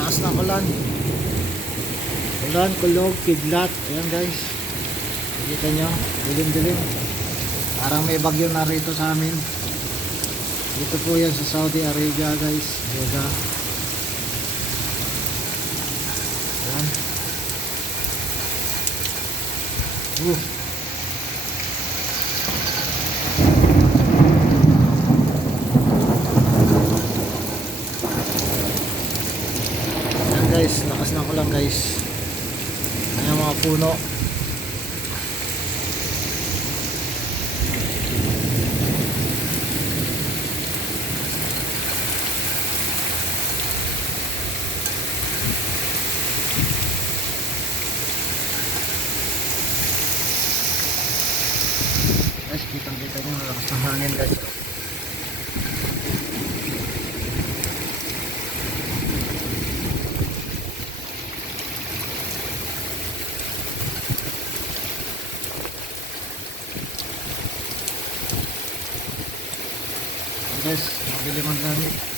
lakas ng ulan. Ulan, kulog, kidlat. Ayan guys. Nakita nyo, dilim-dilim. Parang may bagyo na rito sa amin. Dito po yan sa Saudi Arabia guys. Jeddah. Ayan. Ayan guys, lakas ng ulan guys. Ayan mga puno. Guys, kitang-kita nyo, lakas ng hangin guys. Guys, mabili man lang.